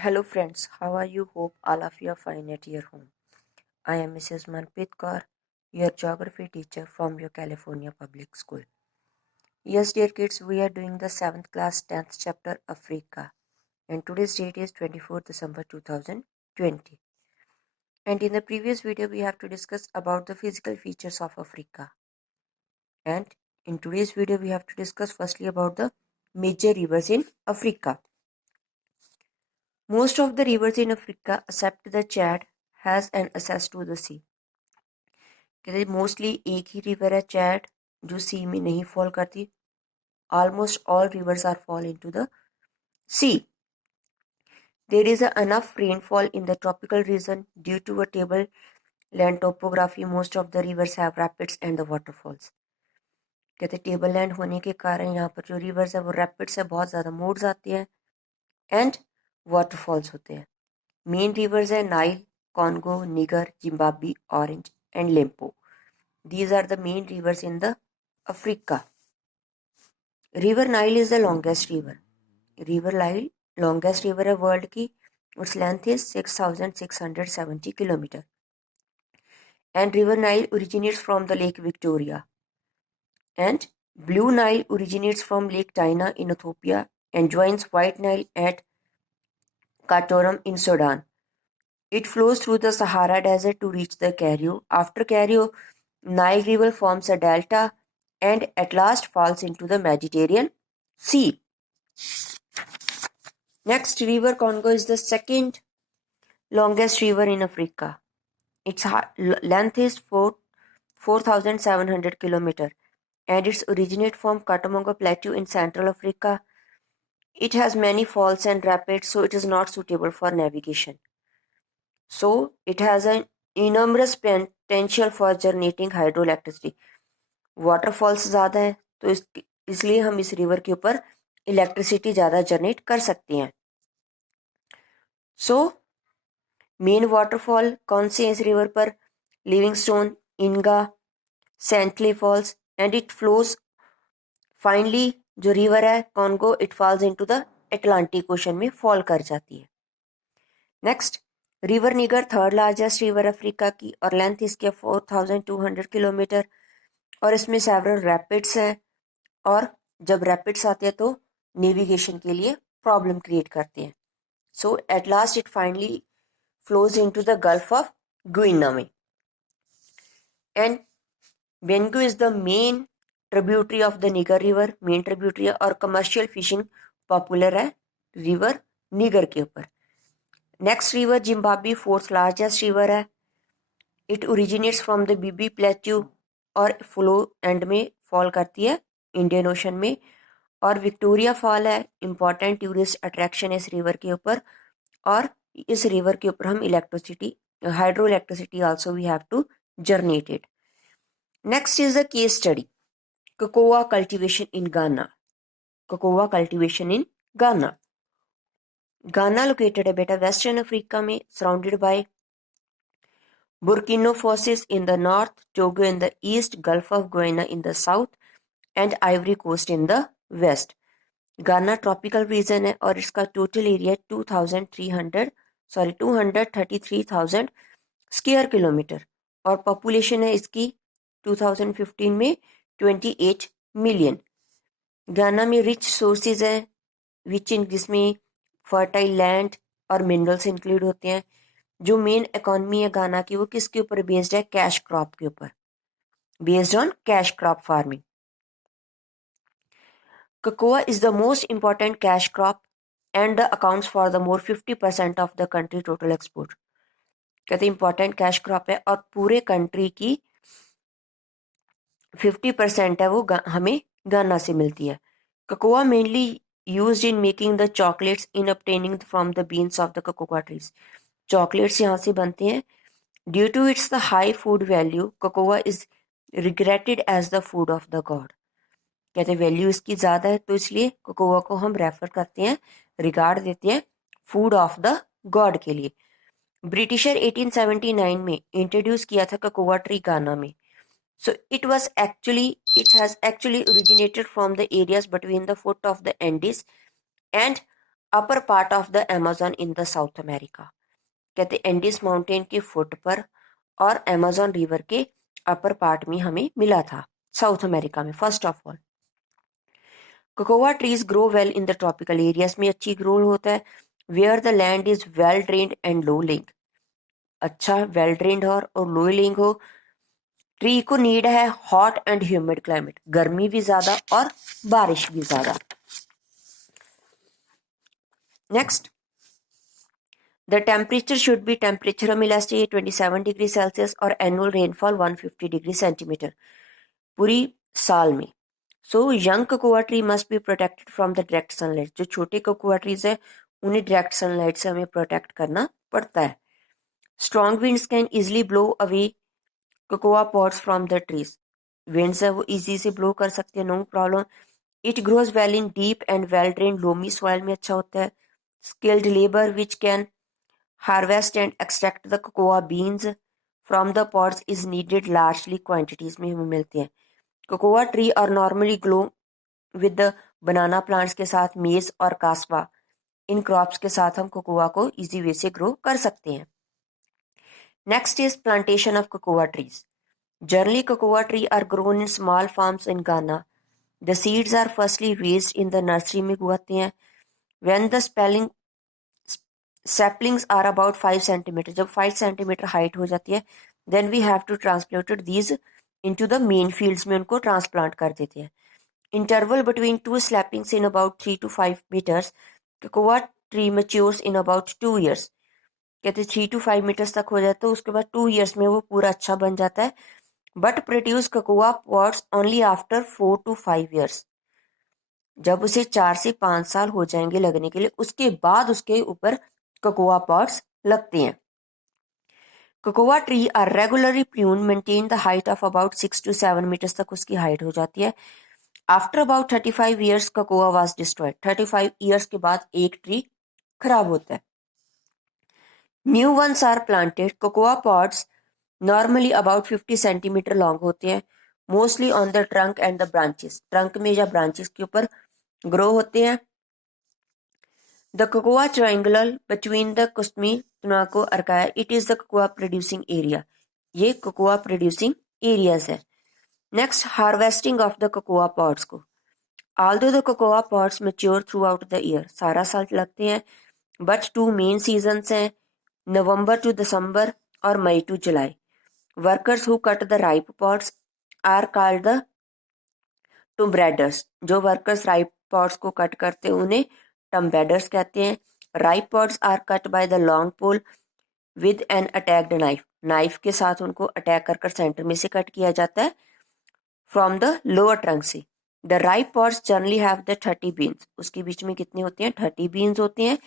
Hello friends, how are you? Hope all of you are fine at your home. I am Mrs. Manpreet Kaur, your geography teacher from your California Public School. Yes, dear kids, we are doing the 7th class 10th chapter Africa, and today's date is 24 December 2020. And in the previous video, we have to discuss about the physical features of Africa. And in today's video, we have to discuss firstly about the major rivers in Africa. Most of the rivers in Africa, except the Chad, has an access to the sea. कहते mostly एक ही river है Chad जो सी में नहीं fall करती. Almost all rivers are fall into the sea. There is enough rainfall in the tropical region due to a table land topography. Most of the rivers have rapids and the waterfalls. कहते table land होने के कारण यहाँ पर जो reverse है वो rapids है, बहुत ज़्यादा मोड्स आते हैं एंड वाटरफॉल्स होते हैं. मेन रिवर्स है Nile, Congo, Niger, Zimbabwe, Orange and Limpopo. These are the main rivers in the Africa. River Nile is the longest river. River Nile longest river है world की. Its length is 6,670 kilometer. And River Nile originates from the Lake Victoria. And Blue Nile originates from Lake Taina in Ethiopia and joins White Nile at Khartoum in Sudan. It flows through the Sahara Desert to reach the Cairo. After Cairo, Nile River forms a delta and at last falls into the Mediterranean Sea. Next, River Congo is the second longest river in Africa. Its length is 4,700 kilometers and it originates from Katamongo Plateau in Central Africa. It has many falls and rapids, so it is not suitable for navigation. So, it has an enormous potential for generating hydroelectricity. Waterfalls ज़्यादा है तो इसलिए हम इस river के ऊपर electricity ज़्यादा generate कर सकते हैं. सो मेन वाटरफॉल कौन से हैं इस रिवर पर? Livingstone, Inga, Stanley falls and it flows finally. जो रिवर है Congo, it falls into the Atlantic ocean में फॉल कर जाती है. Next, river Niger third largest river Africa की और लेंथ इसकी 4,200 किलोमीटर और इसमें सेवरल रैपिड्स हैं और जब रैपिड्स आते हैं तो नेविगेशन के लिए प्रॉब्लम क्रिएट करते हैं. So at last it finally flows into the gulf of Guinea में. And Benue is the main tributary of the Niger river. Main tributary है और कमर्शियल फिशिंग पॉपुलर है रिवर निगर के ऊपर. Next river Zimbabwe fourth largest river है. It originates from the BB plateau और flow and में fall करती है इंडियन ओशन में. और विक्टोरिया फॉल है इम्पॉर्टेंट टूरिस्ट अट्रैक्शन है इस रिवर के ऊपर और इस रिवर के ऊपर हम electricity hydro electricity also we have to generate it. Next is the case study cocoa cultivation in Ghana. Cocoa cultivation in Ghana. Ghana located है बेटा वेस्टर्न अफ्रीका में, surrounded by Burkina Faso in the north, Togo in the east, gulf of Guinea in the south and Ivory Coast in the west. Ghana tropical region है और इसका total area 233,000 square kilometre और population है इसकी 2015 में 28 million. गाना में rich sources हैं जिसमें फर्टाइल लैंड और मिनरल्स इंक्लूड होते हैं. जो मेन इकोनॉमी है गाना की वो किसके ऊपर बेस्ड है? कैश क्रॉप के ऊपर, based on cash crop farming. Cocoa is the most important cash crop and accounts for the more 50% of the country total export. कहते हैं important cash crop है और पूरे country की 50% है वो हमें गाना से मिलती है. Cocoa mainly used in making the chocolates in obtaining from the beans of the cocoa trees. Chocolates यहाँ से बनते हैं. Due to its the high food value, cocoa is regarded as the food of the god. कहते हैं value इसकी ज़्यादा है तो इसलिए कोकोआ को हम रेफर करते हैं, रिगार्ड देते हैं फूड ऑफ द गॉड के लिए. ब्रिटिशर 1879 में इंट्रोड्यूस किया था कोकोआ ट्री गाना में. So it has actually originated from the areas between the foot of the Andes and upper part of the Amazon in the south America. कहते Andes mountain के foot पर और Amazon river के upper part में हमें मिला था South America में। First of all, cocoa trees grow well in the tropical areas में अच्छी ग्रो होता है, where the land is well drained and low lying. अच्छा वेल ड्रेन्ड हो और लो लेइंग हो। ट्री को नीड है हॉट एंड ह्यूमिड क्लाइमेट, गर्मी भी ज्यादा और बारिश भी ज्यादा। Next, the temperature should be, temperature हमें लास्ट चाहिए 27 डिग्री सेल्सियस और एनुअल रेनफॉल 150 डिग्री सेंटीमीटर पूरी साल में। So young cocoa tree must be protected from the direct sunlight. जो छोटे कोकोआ ट्रीज है उन्हें डायरेक्ट सनलाइट से हमें प्रोटेक्ट करना पड़ता है। Strong winds can easily blow away cocoa pods from the trees. Winds है वो इजी से ब्लो कर सकते हैं, no problem. It grows well in deep and well drained loamy soil में अच्छा होता है। Skilled labour which can harvest and extract the cocoa beans from the pods is needed largely quantities में हमें मिलते हैं। Cocoa tree are normally grow with the banana plants के साथ मेज और कास्वा, इन क्रॉप्स के साथ हम कोकोआ को इजी वे से ग्रो कर सकते हैं। Next is plantation of cocoa trees. Generally cocoa tree are grown in small farms in Ghana. The seeds are firstly raised in the nursery में उगाते हैं। When the spelling saplings are about 5 centimetre, जब 5 centimetre height हो जाती है, then we have to transplanted these into the main fields में उनको transplant कर देते हैं। Interval between two saplings in about 3 to 5 meters. Cocoa tree matures in about 2 years। कहते 3 to 5 meters तक हो जाता है, उसके बाद 2 years में वो पूरा अच्छा बन जाता है। But produce cocoa pods only after 4 to 5 years। जब उसे 4 से 5 साल हो जाएंगे लगने के लिए, उसके बाद उसके ऊपर कोकोआ पॉड्स लगते हैं। Cocoa tree are regularly prune, maintain the height of about 6 to 7 meters तक उसकी हाइट हो जाती है। After about 35 years cocoa was destroyed. 35 years के बाद एक ट्री खराब होता है। New ones are planted. Cocoa pods normally about 50 centimetre long होते हैं, mostly on the trunk and the branches, trunk में या ब्रांचेस के ऊपर ग्रो होते हैं। The cocoa triangular between the कुस्मी तुनाको अर्काया, it is the cocoa producing area. ये कोकोआ प्रोड्यूसिंग एरियाज है। Next, harvesting of the cocoa pods को। Although the cocoa pods mature throughout the year, सारा साल लगते हैं, but 2 main seasons हैं, November to December और May to July. Workers who cut the ripe pods are called the tumbreaders. जो workers ripe pods को cut करते हैं उन्हें tumbreaders कहते हैं। Ripe pods are cut by the long pole with an attacked knife. Knife के साथ उनको अटैक कर कर सेंटर में से कट किया जाता है फ्रॉम द लोअर ट्रंक से। The ripe pods generally have the 30 beans. उसके बीच में कितने होते हैं? 30 बीन्स होते हैं,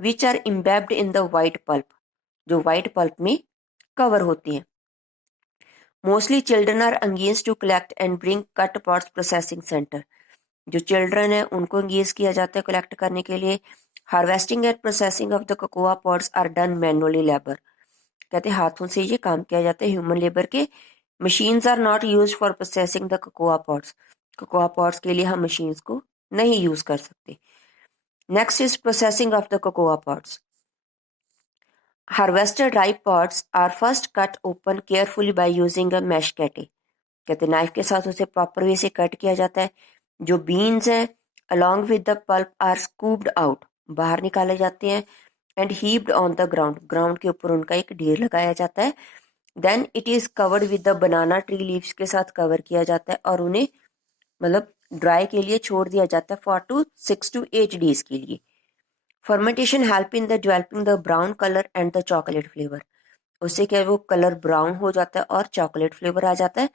which are embedded in the white pulp, जो वाइट पल्प में कवर होती हैं। Mostly children are engage to collect and bring cut pods processing centre. जो चिल्ड्रन है उनको एंगेज किया जाता है कलेक्ट करने के लिए। Harvesting and processing of the cocoa pods are done manually labour. कहते हैं हाथों से ये काम किया जाता है, ह्यूमन लेबर के। Machines are not use for processing the cocoa pods. Cocoa pods के लिए हम मशीन्स को नहीं यूज कर सकते। Next is processing of the cocoa pods. Harvested ripe pods are first cut open carefully by using a machete. कहते knife के साथ उसे प्रॉपर वे से कट किया जाता है। जो बीन्स हैं along with the pulp are scooped out, बाहर निकाले जाते हैं, and heaped on the ground, ground के ऊपर उनका एक ढेर लगाया जाता है। Then it is covered with the banana tree leaves के साथ कवर किया जाता है और उन्हें मतलब ड्राई के लिए छोड़ दिया जाता है फॉर 6 to 8 days के लिए। Fermentation help in the developing the brown colour and the chocolate flavour. उससे क्या है वो कलर ब्राउन हो जाता है और चॉकलेट फ्लेवर आ जाता है।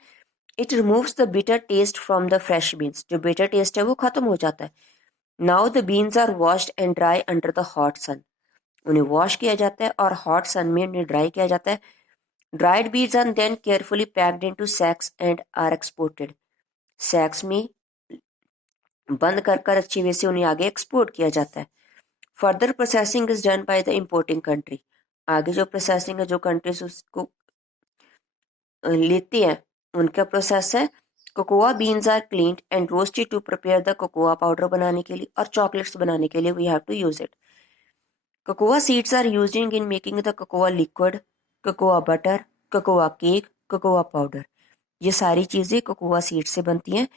It removes the bitter taste from the fresh beans. जो बिटर टेस्ट है वो खत्म हो जाता है। Now the beans are washed and dry under the hot sun. उन्हें वॉश किया जाता है और हॉट सन में उन्हें ड्राई किया जाता है। Dried beans are then carefully packed into sacks and are exported. Sacks में बंद कर कर अच्छी वे से उन्हें आगे एक्सपोर्ट किया जाता है। Further processing is done by the importing country. आगे जो प्रोसेसिंग है, जो कंट्रीज उसको लेती हैं, उनका प्रोसेस है cocoa beans are cleaned and roasted to prepare the cocoa powder बनाने के लिए और चॉकलेट्स बनाने के लिए we have to use it. Cocoa seeds are used in making the cocoa liquid, cocoa butter, cocoa cake, cocoa powder. ये सारी चीज़ें कोकोआ सीड से बनती हैं.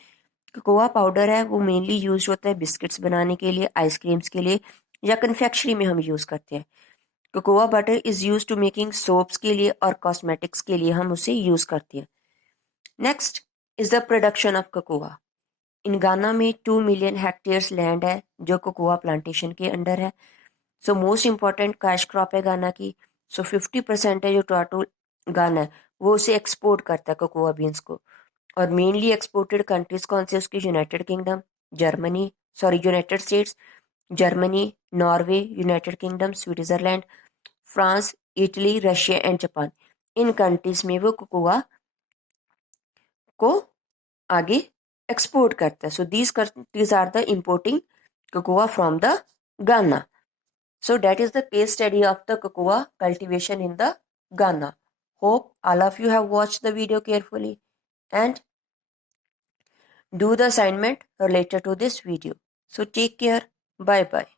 कोकोआ पाउडर है वो मेनली यूज होता है बिस्किट्स बनाने के लिए, आइसक्रीम्स के लिए या कन्फेक्शनरी में हम यूज़ करते हैं. Cocoa butter is use to making soaps के लिए और कॉस्मेटिक्स के लिए हम उसे यूज़ करते हैं. Next is the production of cocoa. In Ghana में 2 मिलियन हेक्टेयर्स लैंड है जो कोकोआ प्लांटेशन के अंडर है. So most important cash crop है गाना की. सो 50% है जो टोटल गाना है वो उसे एक्सपोर्ट करता है कोकोआ बीन्स को. और मेनली एक्सपोर्टेड कंट्रीज कौन से उसकी United Kingdom, United States, Germany, Norway, United Kingdom, Switzerland, France, Italy, Russia and Japan. इन कंट्रीज में वो कोकोआ को आगे एक्सपोर्ट करता है. So these countries are the importing cocoa from the Ghana. So that is the case study of the cocoa cultivation in the Ghana. Hope all of you have watched the video carefully and do the assignment related to this video. So take care. Bye bye.